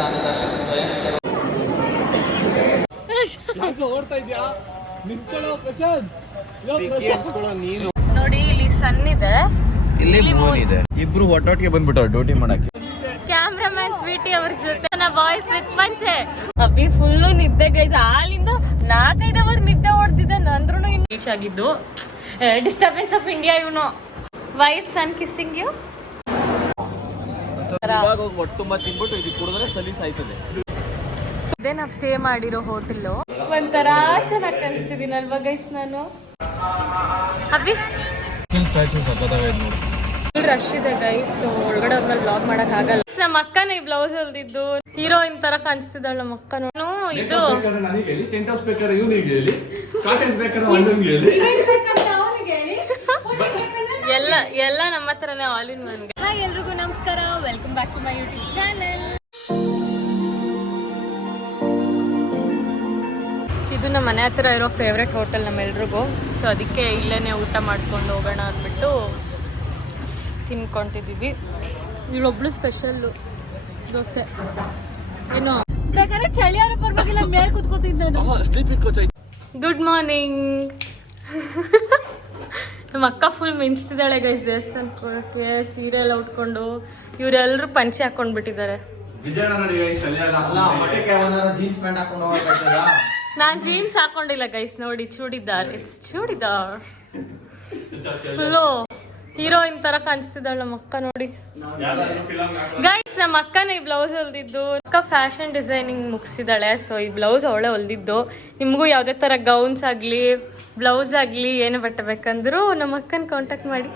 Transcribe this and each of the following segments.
ಸಂವಿಧಾನದಲ್ಲಿ ಸ್ವಯಂ ನೋಡಿ ಇಲ್ಲಿ ಸನ್ ಇದೆ, ಇಲ್ಲಿ ಮೂನ್ ಇದೆ. ಇಬ್ರು ಒಟ್ಟೊಟ್ಟಿಗೆ ಬಂದ್ಬಿಟ್ಟವ್ರು ಡ್ಯೂಟಿ ಮಾಡಕ್ಕೆ. ಕ್ಯಾಮ್ರಾಮನ್ ಸ್ವೀಟಿ ಅವ್ರ ಜೊತೆ ನಾ ಬಾಯ್ಸ್ ವಿತ್ ಪಂಚೆ ಅಭಿ ಫುಲ್ಲು ನಿದ್ದೆ ಗೈಸ್. ಆಲಿಂದ 4-5 ಅವರ್ ನಿದ್ದೆ ಹೊಡೆದಿದ್ದೆ. ನಂದ್ರೂ ರೀಚ್ ಆಗಿದ್ದು. ಡಿಸ್ಟರ್ಬೆನ್ಸ್ ಆಫ್ ಇಂಡಿಯಾ ಇವನು. Why sun kissing you? ಇವಾಗ ಒಟ್ಟು ಮತ್ತೆ ತಿನ್ಬಿಟ್ಟು ಇದು ಕುಡಿದ್ರೆ ಸಲೀಸ್ ಆಯ್ತದೆ. ಇದೇ ನಾವು ಸ್ಟೇ ಮಾಡಿರೋ ಹೋಟೆಲ್ಲು. ಒಂಥರ ಚೆನ್ನಾಗಿ ಕಾಣಿಸ್ತಿದ್ದೀನಲ್ವಾ ಗೈಸ್ ನಾನು? ಅಭಿ ರಶ್ ಇದೆ ಗೈಸ್, ಒಳಗಡೆ ಅವ್ರನ್ನ ಬ್ಲಾಗ್ ಮಾಡಕ್ ಆಗಲ್ಲ. ನಮ್ಮ ಅಕ್ಕನ ಈ ಬ್ಲೌಸ್ ಹೊಲ್ದಿದ್ದು ಹೀರೋಯಿನ್ ತರ ಕಾಣಿಸ್ತಿದ್ದಾಳ ನಮ್ಮ ಅಕ್ಕ. ನಾನು ಇದು ಎಲ್ಲ ನಮ್ಮ ಹತ್ರನೇ ಆಲ್ ಇನ್ ಒನ್. ಹಾಯ್ ಎಲ್ರಿಗೂ ನಮಸ್ಕಾರ, welcome back to my YouTube channel. ಇದು ನಮ್ಮ ಮನೆ ಹತ್ರ ಇರೋ ಫೇವ್ರೆಟ್ ಹೋಟೆಲ್ ನಮ್ಮೆಲ್ರಿಗೂ. ಸೊ ಅದಕ್ಕೆ ಇಲ್ಲೇ ಊಟ ಮಾಡ್ಕೊಂಡು ಹೋಗೋಣ ಅಂದ್ಬಿಟ್ಟು ತಿನ್ಕೊಂತಿದ್ದೀವಿ. ಇವಳೊಬ್ಳು ಸ್ಪೆಷಲ್ಲು ದೋಸೆ. ಏನು ಬೇಕಾದ್ರೆ ಚಳಿಯಾರು ಪರವಾಗಿಲ್ಲ, ಮೇಲೆ ಕೂತ್ಕೋತಿದ್ದೆ ನಾನು. Good morning. ನಮ್ಮ ಅಕ್ಕ ಫುಲ್ ಮಿಂಚ್ತಿದ್ದಾಳೆ ಗೈಸ್ ದೇವಸ್ಥಾನಕ್ಕೆ. ಸೀರೆ ಎಲ್ಲ ಉಟ್ಕೊಂಡು ಇವರೆಲ್ಲರೂ ಪಂಚೆ ಹಾಕೊಂಡ್ಬಿಟ್ಟಿದ್ದಾರೆ. ನಾನು ಜೀನ್ಸ್ ಹಾಕೊಂಡಿಲ್ಲ ಗೈಸ್, ನೋಡಿ churidar. It's churidar. Full heroine ತರ ಕಾಣಿಸ್ತಿದ್ದಾಳೆ ನಮ್ಮ ಅಕ್ಕ ನೋಡಿ ಗೈಸ್. ನಮ್ಮ ಅಕ್ಕನ ಈ ಬ್ಲೌಸ್ ಹೊಲ್ದಿದ್ದು. ಅಕ್ಕ ಫ್ಯಾಷನ್ ಡಿಸೈನಿಂಗ್ ಮುಗಿಸಿದಾಳೆ. ಸೊ ಈ ಬ್ಲೌಸ್ ಅವಳೆ ಹೊಲ್ದಿದ್ದು. ನಿಮಗೂ ಯಾವುದೇ ಥರ ಗೌನ್ಸ್ ಆಗಲಿ ಬ್ಲೌಸ್ ಆಗಲಿ ಏನು ಬಟ್ಟೆ ಬೇಕಂದ್ರು ನಮ್ಮ ಅಕ್ಕನ ಕಾಂಟ್ಯಾಕ್ಟ್ ಮಾಡಿ.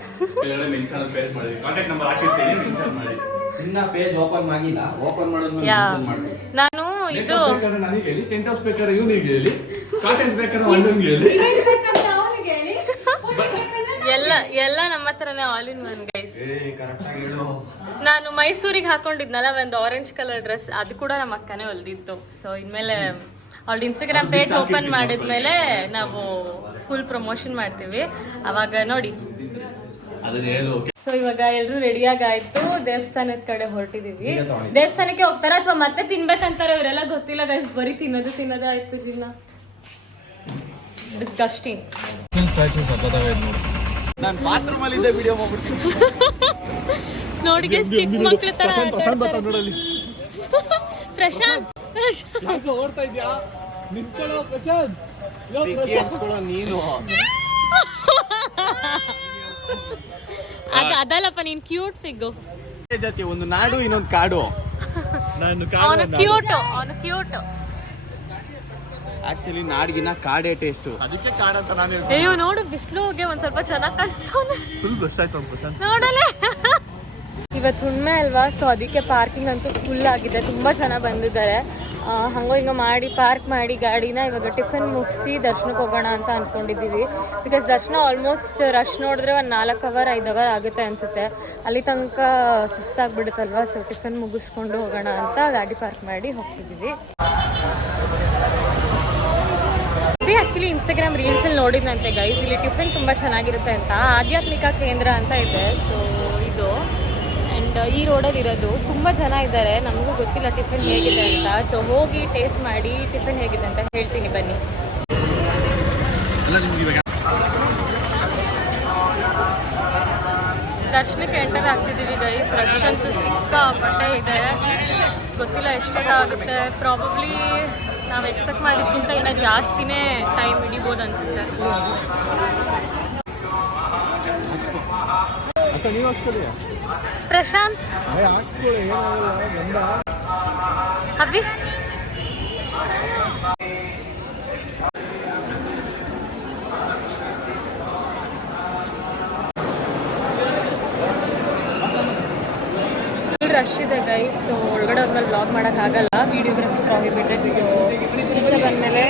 ನಾನು ಇದು ಎಲ್ಲ ನಮ್ಮ ಹತ್ರನೇ ಆಲ್ ಇನ್ ಒನ್ ಗೈಸ್. ನಾನು ಮೈಸೂರಿಗೆ ಹಾಕೊಂಡಿದ್ನಲ್ಲ ಒಂದು ಆರೆಂಜ್ ಕಲರ್ ಡ್ರೆಸ್, ಅದು ಕೂಡ ನಮ್ಮ ಅಕ್ಕನೇ ಹೊಲ್ದಿತ್ತು. ಸೊ ಇನ್ಮೇಲೆ ಅವಳ ಇನ್ಸ್ಟಾಗ್ರಾಮ್ ಪೇಜ್ ಓಪನ್ ಮಾಡಿದ್ಮೇಲೆ ನಾವು ಫುಲ್ ಪ್ರಮೋಷನ್ ಮಾಡ್ತೀವಿ, ಅವಾಗ ನೋಡಿ. ಸೊ ಇವಾಗ ಎಲ್ರು ರೆಡಿಯಾಗಿ ಆಯ್ತು, ದೇವಸ್ಥಾನದ ಕಡೆ ಹೊರಟಿದೀವಿ. ದೇವಸ್ಥಾನಕ್ಕೆ ಹೋಗ್ತಾರ ಅಥವಾ ಮತ್ತೆ ತಿನ್ಬೇಕಂತಾರ ಇವರೆಲ್ಲ ಗೊತ್ತಿಲ್ಲ ಗೈಸ್. ಬರೀ ತಿನ್ನೋದು ಆಯ್ತು ಜೀವನ. ಡಿಸ್ಗಸ್ಟಿಂಗ್. ನಾನು ಬಾತ್ರೂಮ್ ಅಲ್ಲಿ ಇದ್ದೆ ವಿಡಿಯೋ ಮಾಡ್ಬಿಡ್ತೀನಿ ನೋಡಿ ಗೈಸ್, ಚಿಕ್ಕ ಮಕ್ಕಳ ತರ ಪ್ರಶಾಂತ್ ಓಡ್ತಾ ಇದ್ಯಾ? ನಿಂತ್ಕೊಳ್ಳೋ ಪ್ರಶಾಂತ್. ನೀನು ಅದಲ್ಲಪ್ಪ, ನೀನ್ ಕ್ಯೂಟ್ ಫಿಗ್ಗು. ಜೊತೆ ಒಂದು ನಾಡು ಇನ್ನೊಂದು ಕಾಡು. ಅವನು ಕ್ಯೂಟ್. ಆಕ್ಚುಲಿ ನಾಡಿಗಿನ ಕಾಡೇ ಟೇಸ್ಟ್. ಅದಕ್ಕೆ ಕಾಡಂತ ನಾನು. ಅಯ್ಯೋ ನೋಡು, ಬಿಸಿಲುಗೆ ಒಂದ್ ಸ್ವಲ್ಪ ಚೆನ್ನಾಗಿ ಕಾಣಿಸ್ತಾನೆ. ಫುಲ್ ಬಸ್ ಆಯ್ತು ನೋಡಲೆ. ಇವತ್ತು ಹುಣ್ಮೆ ಅಲ್ವಾ, ಸೊ ಅದಕ್ಕೆ ಪಾರ್ಕಿಂಗ್ ಅಂತೂ ಫುಲ್ ಆಗಿದೆ. ತುಂಬ ಜನ ಬಂದಿದ್ದಾರೆ. ಹಂಗೋ ಹಿಂಗೋ ಮಾಡಿ ಪಾರ್ಕ್ ಮಾಡಿ ಗಾಡಿನ ಇವಾಗ ಟಿಫನ್ ಮುಗಿಸಿ ದರ್ಶನಕ್ಕೆ ಹೋಗೋಣ ಅಂತ ಅಂದ್ಕೊಂಡಿದ್ದೀವಿ. ಬಿಕಾಸ್ ದರ್ಶನ ಆಲ್ಮೋಸ್ಟ್ ರಶ್ ನೋಡಿದ್ರೆ ಒಂದು 4 ಅವರ್ 5 ಅವರ್ ಆಗುತ್ತೆ ಅನಿಸುತ್ತೆ. ಅಲ್ಲಿ ತನಕ ಸುಸ್ತಾಗ್ಬಿಡುತ್ತಲ್ವ. ಸೊ ಟಿಫನ್ ಮುಗಿಸ್ಕೊಂಡು ಹೋಗೋಣ ಅಂತ ಗಾಡಿ ಪಾರ್ಕ್ ಮಾಡಿ ಹೋಗ್ತಿದ್ದೀವಿ. ಆ್ಯಕ್ಚುಲಿ ಇನ್ಸ್ಟಾಗ್ರಾಮ್ ರೀಲ್ಸಲ್ಲಿ ನೋಡಿದ್ನಂತೆ ಗೈಸ್, ಇಲ್ಲಿ ಟಿಫನ್ ತುಂಬ ಚೆನ್ನಾಗಿರುತ್ತೆ ಅಂತ. ಆಧ್ಯಾತ್ಮಿಕ ಕೇಂದ್ರ ಅಂತ ಇದೆ. ಸೊ ಇದು ಆ್ಯಂಡ್ ಈ ರೋಡಲ್ಲಿ ಇರೋದು. ತುಂಬ ಜನ ಇದ್ದಾರೆ, ನಮಗೂ ಗೊತ್ತಿಲ್ಲ ಟಿಫನ್ ಹೇಗಿದೆ ಅಂತ. ಸೊ ಹೋಗಿ ಟೇಸ್ಟ್ ಮಾಡಿ ಟಿಫನ್ ಹೇಗಿದೆ ಅಂತ ಹೇಳ್ತೀನಿ ಬನ್ನಿ. ದರ್ಶನಕ್ಕೆ ಎಂಟರ್ ಆಗ್ತಿದ್ದೀವಿ ಗೈಸ್. ರಶ್ ಅಂತೂ ಸಿಕ್ಕಾಪಟ್ಟೆ ಇದೆ. ಗೊತ್ತಿಲ್ಲ ಎಷ್ಟೊತ್ತಾಗುತ್ತೆ. ಪ್ರಾಬಬ್ಲಿ ನಾವು ಎಕ್ಸ್ಪೆಕ್ಟ್ ಮಾಡಿದ್ಕಿಂತ ಇನ್ನೂ ಜಾಸ್ತಿನೇ ಟೈಮ್ ಹಿಡಿಬೋದು ಅನ್ಸುತ್ತೆ. ಪ್ರಶಾಂತ್ ಅಭಿ ರಶ್ ಇದೆ ಗೈಸ್. ಸೊ ಒಳಗಡೆ ಅವ್ರನ್ನ ಬ್ಲಾಗ್ ಮಾಡೋಕ್ಕಾಗಲ್ಲ, ವಿಡಿಯೋಗ್ರಫಿ ಪ್ರಾಹಿಬಿಟೆಡ್. ಸೊ ಈಚೆ ಬಂದಮೇಲೆ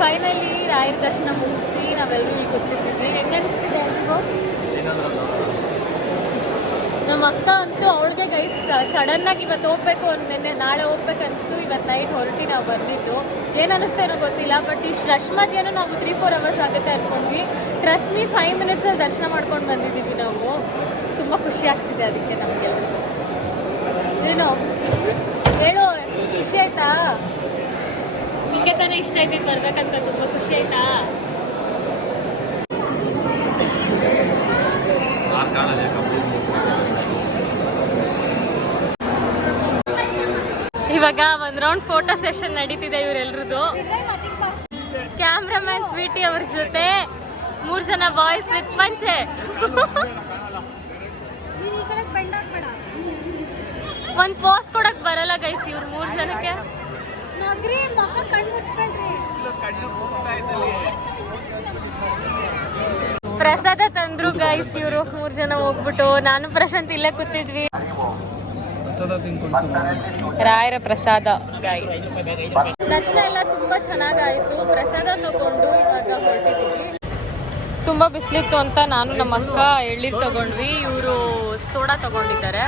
ಫೈನಲಿ ರಾಯರ ದರ್ಶನ ಮುಗಿಸಿ ನಾವೆಲ್ಲರೂ ಇಲ್ಲಿ ಕೂತಿದ್ದೀವಿ. ಹೆಂಗೆ ಅನಿಸ್ತಿದೆ ಅಲ್ವಾ? ನಮ್ಮ ಅಕ್ಕ ಅಂತೂ ಅವಳಿಗೆ ಗೈಸ್ ಸಡನ್ನಾಗಿ ಇವತ್ತು ಹೋಗ್ಬೇಕು ನೆನ್ನೆ ನಾಳೆ ಹೋಗ್ಬೇಕು ಅನಿಸ್ತು. ಇವತ್ತು ನೈಟ್ ಹೊರಟಿ ನಾವು ಬಂದಿದ್ದು. ಏನು ಅನ್ನಿಸ್ತೇನೋ ಗೊತ್ತಿಲ್ಲ, ಬಟ್ ಇಷ್ಟು ರಶ್ ಮಧ್ಯೆನೂ ನಾವು 3-4 ಅವರ್ಸ್ ಆಗುತ್ತೆ ಅಂದ್ಕೊಂಡ್ವಿ. ಟ್ರಸ್ಟ್ ಮೀ 5 ಮಿನಿಟ್ಸಲ್ಲಿ ದರ್ಶನ ಮಾಡ್ಕೊಂಡು ಬಂದಿದ್ದೀವಿ ನಾವು. ತುಂಬ ಖುಷಿ ಆಗ್ತಿದೆ ಅದಕ್ಕೆ ನಮಗೆ. ಏನು ಹೇಳು, ಖುಷಿ ಆಯ್ತಾ? ನಿಮಗೆ ತಾನೇ ಇಷ್ಟ ಆಯ್ತು ಬರ್ಬೇಕಂತ, ತುಂಬ ಖುಷಿ ಆಯ್ತಾ? ಇವಾಗ ಒಂದು ರೌಂಡ್ ಫೋಟೋ ಸೆಷನ್ ನಡೀತಿದೆ ಇವರೆಲ್ರದ್ದು. ಕ್ಯಾಮ್ರಾಮನ್ ಸ್ವೀಟಿ ಅವ್ರ ಜೊತೆ 3 ಜನ ಬಾಯ್ಸ್ ವಿತ್ ಪಂಚೆ. ಒಂದು ಪೋಸ್ ಕೊಡಕ್ ಬರಲ್ಲ ಗೈಸ್ ಇವ್ರು 3 ಜನಕ್ಕೆ. ಪ್ರಸಾದ ತಂದ್ರು ಗೈಸ್ ಇವರು 3 ಜನ ಹೋಗ್ಬಿಟ್ಟು. ನಾನು ಪ್ರಶಾಂತ್ ಇಲ್ಲೇ ಕೂತಿದ್ವಿ. ರಾಯರ ಪ್ರಸಾದ ಗೈಸ್. ದರ್ಶನ ಎಲ್ಲ ತುಂಬಾ ಚೆನ್ನಾಗಾಯ್ತು. ಪ್ರಸಾದ ತಗೊಂಡು ಇವಾಗ ಹೊರಟಿದ್ದೀವಿ. ತುಂಬಾ ಬಿಸಿಲಿತ್ತು ಅಂತ ನಾನು ನಮ್ಮ ಅಕ್ಕ ಎಳ್ನೀರು ತಗೊಂಡ್ವಿ. ಇವರು ಸೋಡಾ ತಗೊಂಡಿದ್ದಾರೆ.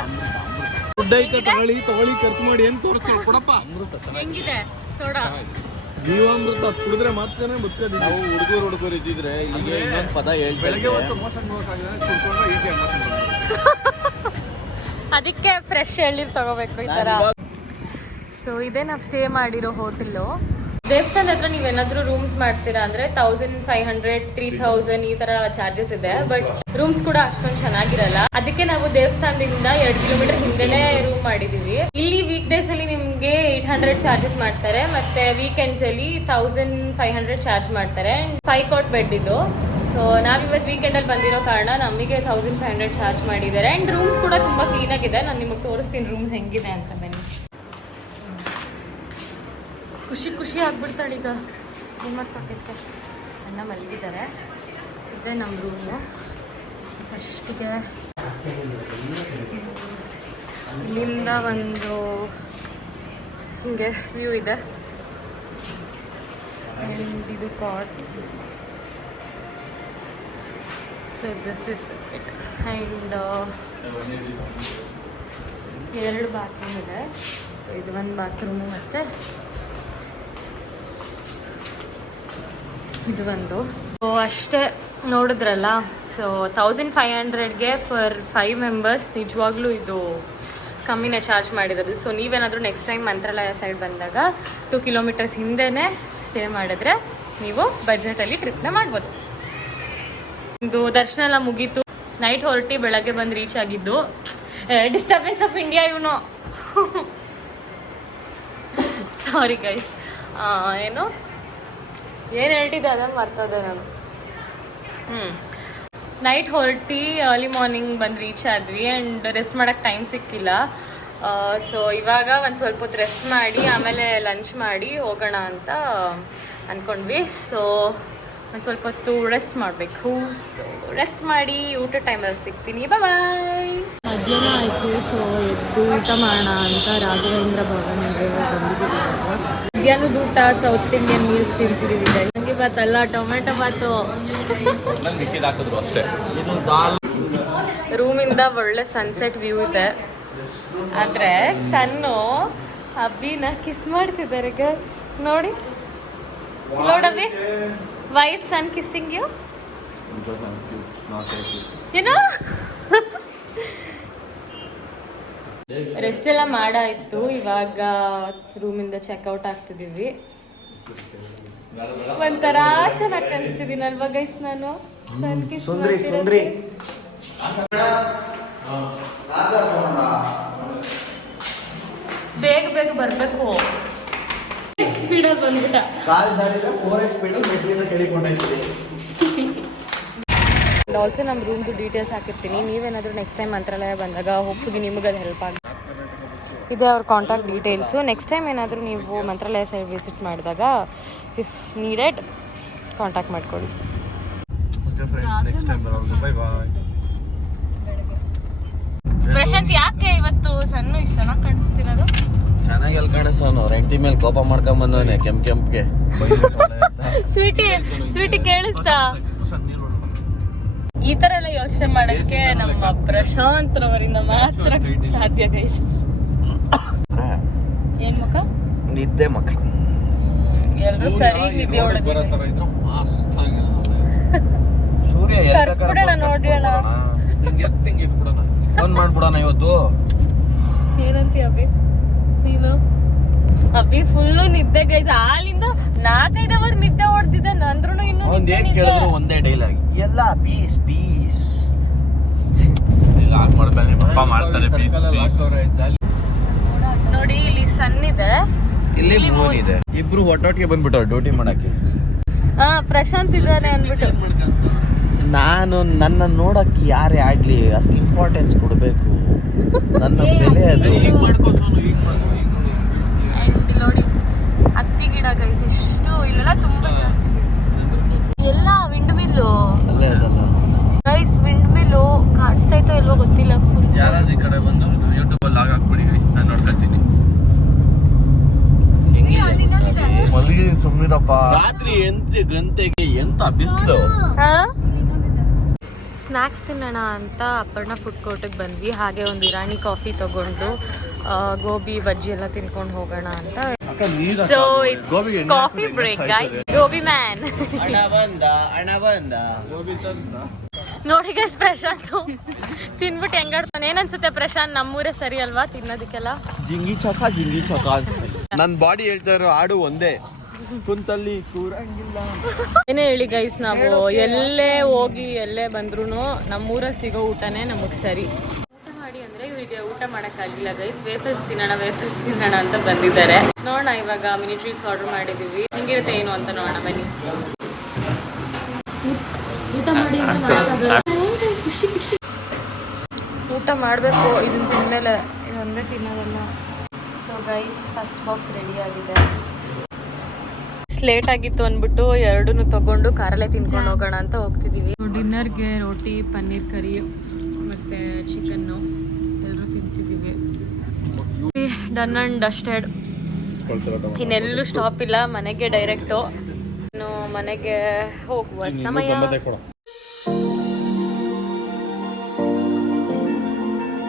ಹೆಂಗಿದೆ ಸೋಡಾ? ಜೀವಾಮೃತ ಕುಡಿದ್ರೆ ಮಾತ್ರ ಬದುಕೋದು. ನಾವು ಹುಡುಗರು ಇದ್ದಿದ್ರೆ ಇಲ್ಲಿಗೆ ಇನ್ನೊಂದು ಪದ ಹೇಳ್ತಾರೆ. ಅದಕ್ಕೆ ಫ್ರೆಶ್ ಎಳ್ನೀರು ತಗೋಬೇಕು ಈ ಥರ. ಸೊ ಇದೇ ನಾವು ಸ್ಟೇ ಮಾಡಿರೋ ಹೋಟೆಲ್ಲು. ದೇವಸ್ಥಾನದ ಹತ್ರ ನೀವೇನಾದರೂ ರೂಮ್ಸ್ ಮಾಡ್ತೀರಾ ಅಂದರೆ 1500, 3000 ಈ ಥರ ಚಾರ್ಜಸ್ ಇದೆ. ಬಟ್ ರೂಮ್ಸ್ ಕೂಡ ಅಷ್ಟೊಂದು ಚೆನ್ನಾಗಿರಲ್ಲ. ಅದಕ್ಕೆ ನಾವು ದೇವಸ್ಥಾನದಿಂದ 2 ಕಿಲೋಮೀಟರ್ ಹಿಂದೆನೇ ರೂಮ್ ಮಾಡಿದ್ದೀವಿ. ಇಲ್ಲಿ ವೀಕ್ ಡೇಸ್ ಅಲ್ಲಿ ನಿಮಗೆ 800 ಚಾರ್ಜಸ್ ಮಾಡ್ತಾರೆ, ಮತ್ತೆ ವೀಕೆಂಡ್ಸ್ ಅಲ್ಲಿ 1500 ಚಾರ್ಜ್ ಮಾಡ್ತಾರೆ. 5 cot ಬೆಡ್ ಇದು. ಸೊ ನಾವಿವತ್ತು ವೀಕೆಂಡಲ್ಲಿ ಬಂದಿರೋ ಕಾರಣ ನಮಗೆ 1500 ಚಾರ್ಜ್ ಮಾಡಿದ್ದಾರೆ. ಆ್ಯಂಡ್ ರೂಮ್ಸ್ ಕೂಡ ತುಂಬ ಕ್ಲೀನಾಗಿದೆ. ನಾನು ನಿಮಗೆ ತೋರಿಸ್ತೀನಿ ರೂಮ್ಸ್ ಹೆಂಗಿದೆ ಅಂತ. ಬನ್ನಿ. ಖುಷಿ ಆಗ್ಬಿಡ್ತಾಳೆ ಈಗ ರೂಮಲ್ಲಿ ಕೊಟ್ಟಿದ್ದೆ. ಅಣ್ಣ ಮಲಗಿದ್ದಾರೆ. ಇದೇ ನಮ್ಮ ರೂಮು. ಫಸ್ಟಿಗೆ ಇಲ್ಲಿಂದ ಒಂದು ಹಿಂಗೆ ವ್ಯೂ ಇದೆ. ಆ್ಯಂಡ್ ಇದು cot. So this is it. And 2 bathroom ಇದೆ. ಸೊ ಇದು ಒಂದು ಬಾತ್ರೂಮು ಮತ್ತು ಇದು ಒಂದು. ಸೊ ಅಷ್ಟೇ ನೋಡಿದ್ರಲ್ಲ. ಸೊ 1500ಗೆ ಫಾರ್ 5 ಮೆಂಬರ್ಸ್ ನಿಜವಾಗ್ಲೂ ಇದು ಕಮ್ಮಿನೇ ಚಾರ್ಜ್ ಮಾಡಿರೋದು. ಸೊ ನೀವೇನಾದರೂ ನೆಕ್ಸ್ಟ್ ಟೈಮ್ ಮಂತ್ರಾಲಯ ಸೈಡ್ ಬಂದಾಗ 2 ಕಿಲೋಮೀಟರ್ಸ್ ಹಿಂದೆನೇ ಸ್ಟೇ ಮಾಡಿದ್ರೆ ನೀವು ಬಜೆಟಲ್ಲಿ ಟ್ರಿಪ್ನ ಮಾಡ್ಬೋದು. ಇದು ದರ್ಶನ ಎಲ್ಲ ಮುಗೀತು. ನೈಟ್ ಹೊರಟಿ ಬೆಳಗ್ಗೆ ಬಂದು ರೀಚ್ ಆಗಿದ್ದು. ಡಿಸ್ಟರ್ಬೆನ್ಸ್ ಆಫ್ ಇಂಡಿಯಾ ಇವನು. Sorry guys. ಏನು ಹೇಳ್ತಿದ್ದೆ ಅದನ್ನು ಮರ್ತೋದೆ ನಾನು. ನೈಟ್ ಹೊರಟಿ ಅರ್ಲಿ ಮಾರ್ನಿಂಗ್ ಬಂದು ರೀಚ್ ಆದ್ವಿ. ಆ್ಯಂಡ್ ರೆಸ್ಟ್ ಮಾಡೋಕ್ಕೆ ಟೈಮ್ ಸಿಕ್ಕಿಲ್ಲ. ಸೊ ಇವಾಗ ಒಂದು ಸ್ವಲ್ಪ ಹೊತ್ತು ರೆಸ್ಟ್ ಮಾಡಿ ಆಮೇಲೆ ಲಂಚ್ ಮಾಡಿ ಹೋಗೋಣ ಅಂತ ಅಂದ್ಕೊಂಡ್ವಿ. ಸೊ ಒಂದು ಸ್ವಲ್ಪ ಹೊತ್ತು ರೆಸ್ಟ್ ಮಾಡಬೇಕು. ಸೊ ರೆಸ್ಟ್ ಮಾಡಿ ಊಟ ಟೈಮಲ್ಲಿ ಸಿಗ್ತೀನಿ. ಬಾಯ್. ಮಧ್ಯಾಹ್ನ ಆಯಿತು. ಸೊ ಎದ್ದು ಊಟ ಮಾಡೋಣ ಅಂತ ರಾಘವೇಂದ್ರ ಭವನ್ಗೆ ಬಂದಿದ್ದೀವಿ. ಮಧ್ಯಾಹ್ನದ ಊಟ ಸೌತ್ ಇಂಡಿಯನ್ ಮೀಲ್ಸ್ ತಿಂತಿದ್ದೀವಿ. ನಂಗೆ ಬಾತಲ್ಲ, ಟೊಮೆಟೊ ಬಾತು. ರೂಮಿಂದ ಒಳ್ಳೆ ಸನ್ಸೆಟ್ ವ್ಯೂ ಇದೆ. ಆದರೆ ಸನ್ನು ಅಬ್ಬಿನ ಕಿಸ್ ಮಾಡ್ತಿದ್ದಾರೆ ಗರ್ಲ್ಸ್. ನೋಡಿ ನೋಡಬ್ಬಿ. Why sun kissing you? ಏನೋ ರೆಸ್ಟ್ ಎಲ್ಲ ಮಾಡಾಯಿತು. ಇವಾಗ ರೂಮಿಂದ ಚೆಕ್ಔಟ್ ಆಗ್ತಿದ್ದೀವಿ. ಒಂಥರ ಚೆನ್ನಾಗಿ ಕಾಣಿಸ್ತಿದ್ದೀನಿ ಅಲ್ವಾ ಗೈಸ್ ನಾನು? ಸುಂದ್ರಿ ಬೇಗ ಬರಬೇಕು. ಸ್ಪೀಡಲ್ಲಿ ಬಂದ್ಬಿಟ್ಟ. ಆಲ್ಸೋ ನಮ್ಮ ರೂಮ್ದು ಡೀಟೇಲ್ಸ್ ಹಾಕಿರ್ತೀನಿ. ನೀವೇನಾದರೂ ನೆಕ್ಸ್ಟ್ ಟೈಮ್ ಮಂತ್ರಾಲಯ ಬಂದಾಗ ಹೋಗ್ತೀವಿ, ನಿಮಗೆ ಅದು ಹೆಲ್ಪ್ ಆಗುತ್ತೆ. ಇದೆ ಅವ್ರ ಕಾಂಟ್ಯಾಕ್ಟ್ ಡೀಟೇಲ್ಸು. ನೆಕ್ಸ್ಟ್ ಟೈಮ್ ಏನಾದರೂ ನೀವು ಮಂತ್ರಾಲಯ ಸೈಡ್ ವಿಸಿಟ್ ಮಾಡಿದಾಗ ಇಫ್ ನೀಡೆಡ್ ಕಾಂಟ್ಯಾಕ್ಟ್ ಮಾಡ್ಕೊಳ್ಳಿ. ಪ್ರಶಾಂತ್ ಯಾಕೆ ಇವತ್ತು ಸಣ್ಣ ಇಷ್ಟು ಚೆನ್ನಾಗಿ ಕಾಣಿಸ್ತಿರೋದು? ಚೆನ್ನಾಗಿ ಅಲ್ಲಿ ಕಾಣಿಸ್ತಾವ. ರೆಂಟಿ ಮೇಲೆ ಕೋಪ ಮಾಡ್ಕೊಂಡ್ ಬಂದವನೆ ಕೆಂಪ್ಗೆ. ಸ್ವೀಟಿ ಕೇಳಿಸ್ತಾ? ಈ ತರ ಎಲ್ಲ ಯೋಚನೆ ಮಾಡಕ್ಕೆ ನಮ್ಮ ಪ್ರಶಾಂತ್ ರವರಿಂದ ಮಾತ್ರ ಸಾಧ್ಯ ಗೈಸ್. ಏನ್ ಮುಖ? ನಿದ್ದೆ ಮುಖ. ಎಲ್ರು ಸರಿ ನಿದ್ದೆ ಒಳಗೆ ಸೂರ್ಯ ಕರ್ಸ್ಬಿಡೋಣ ನೋಡ್ರಿಯೋಣ. ಫೋನ್ ಮಾಡ್ಬಿಡೋಣ ಇವತ್ತು. ಏನಂತೀಯ ಅಭಿ ನೀನು? ಅಭಿ ಫುಲ್ಲು ನಿದ್ದೆ ಗೈಸ್. ಆಲಿಂದ 4-5 ಅವರ್ ನಿದ್ದೆ ಹೊಡ್ದಿದ್ದೆ. ನಂದ್ರೂ ಇನ್ನು ಏನ್ ಕೇಳಿದ್ರು ಒಂದೇ ಡೈಲಾಗ್, ಎಲ್ಲ ಪೀಸ್ ಪೀಸ್. ನೋಡಿ ಇಲ್ಲಿ ಸನ್ ಇದೆ, ಇಲ್ಲಿ ಮೂನ್ ಇದೆ. ಇಬ್ರು ಒಟ್ಟೊಟ್ಟಿಗೆ ಬಂದ್ಬಿಟ್ಟವ್ರು ಡ್ಯೂಟಿ ಮಾಡಕ್ಕೆ. ಹಾ ಪ್ರಶಾಂತ್ ಇದ್ದಾನೆ ಅನ್ಬಿಟ್ಟು. ನಾನು ನನ್ನ ನೋಡಕ್ಕೆ ಯಾರೇ ಆಗ್ಲಿ ಅಷ್ಟು ಇಂಪಾರ್ಟೆನ್ಸ್ ಕೊಡಬೇಕು. ನನ್ನ ಬೆಲೆ ಅದು. ಅಂಡ್ ನೋಡಿ ಹತ್ತಿ ಗಿಡ ಗೈಸ್ ಎಷ್ಟು ಇಲ್ಲೆಲ್ಲ ತುಂಬಾ ಜಾಸ್ತಿ ಎಲ್ಲ wind mill guys. Wind mill ಕಾಣಿಸ್ತಾ ಇತ್ತೋ ಇಲ್ವೋ ಗೊತ್ತಿಲ್ಲ. ಫುಲ್ ಯಾರಾದ್ರೂ ಈ ಕಡೆ ಬಂದು ಯೂಟ್ಯೂಬ್ ಅಲ್ಲಿ ಲಾಗ್ ಹಾಕ್ಬಿಡಿ ಗೈಸ್, ನಾನು ನೋಡ್ಕೊತೀನಿ. ಮಲ್ಲಿಗೆ ಸುಮ್ಮನಿರಪ್ಪ. ರಾತ್ರಿ 8 ಗಂಟೆಗೆ ಎಂತ ಬಿಸಿಲು. ಸ್ನ್ಯಾಕ್ಸ್ ತಿನ್ನೋಣ ಅಂತ ಅಪರ್ಣ ಫುಡ್ ಕೋರ್ಟಿಗೆ ಬಂದ್ವಿ. ಹಾಗೆ ಒಂದು ಇರಾನಿ ಕಾಫಿ ತಗೊಂಡು ಗೋಬಿ ಬಜ್ಜಿ ಎಲ್ಲ ತಿನ್ಕೊಂಡು ಹೋಗೋಣ ಅಂತ. So it's coffee break guys. Gobi man ನೋಡಿ ಗೈಸ್. ಪ್ರಶಾಂತ್ ತಿನ್ಬಿಟ್ಟು ಹೆಂಗಾಡ್ತಾನೆ. ಏನನ್ಸುತ್ತೆ ಪ್ರಶಾಂತ್? ನಮ್ಮೂರೇ ಸರಿ ಅಲ್ವಾ ತಿನ್ನೋದಕ್ಕೆಲ್ಲ? ಜಿಂಗಿ ಚೊಕ. ನನ್ನ ಬಾಡಿ ಹೇಳ್ತಾ ಇರೋ ಹಾಡು ಒಂದೇ, ಕುಂತಲ್ಲಿ ಕೂರಂಗಿಲ್ಲ. ಏನೇ ಹೇಳಿ ಗೈಸ್, ನಾವು ಎಲ್ಲೇ ಹೋಗಿ ಎಲ್ಲೇ ಬಂದ್ರೂ ನಮ್ಮೂರಲ್ಲಿ ಸಿಗೋ ಊಟನೇ ನಮಗೆ ಸರಿ. ಊಟ ಮಾಡಿ ಅಂದರೆ ಇವರಿಗೆ ಊಟ ಮಾಡೋಕ್ಕಾಗಿಲ್ಲ ಗೈಸ್. ವೇಫಲ್ಸ್ ತಿನ್ನೋಣ ಅಂತ ಬಂದಿದ್ದಾರೆ. ನೋಡೋಣ ಇವಾಗ ಮಿನಿ ಟ್ರೀಟ್ಸ್ ಆರ್ಡರ್ ಮಾಡಿದ್ದೀವಿ. ಹೆಂಗಿರುತ್ತೆ ಏನು ಅಂತ ನೋಡೋಣ ಬನ್ನಿ. ಊಟ ಮಾಡಬೇಕು. ಇದನ್ನ ತಿಂದಮೇಲೆ ಒಂದೇ ತಿನ್ನೋದಲ್ಲ. So guys first box ready ಆಗಿದೆ. ಲೇಟ್ ಆಗಿತ್ತು ಅಂದ್ಬಿಟ್ಟು ಎರಡನ್ನೂ ತಗೊಂಡು ಕಾರಲ್ಲೇ ತಿನ್ಕೊಂಡು ಹೋಗೋಣ ಅಂತ ಹೋಗ್ತಿದ್ದೀವಿ. ಡಿನ್ನರ್ಗೆ ರೋಟಿ, ಪನ್ನೀರ್ ಕರಿ ಮತ್ತು ಚಿಕನ್ನು ಎಲ್ಲರೂ ತಿಂತಿದ್ದೀವಿ. Done and dusted. ಇನ್ನೆಲ್ಲೂ ಸ್ಟಾಪ್ ಇಲ್ಲ, ಮನೆಗೆ ಡೈರೆಕ್ಟು. ಇನ್ನು ಮನೆಗೆ ಹೋಗುವ ಸಮಯ.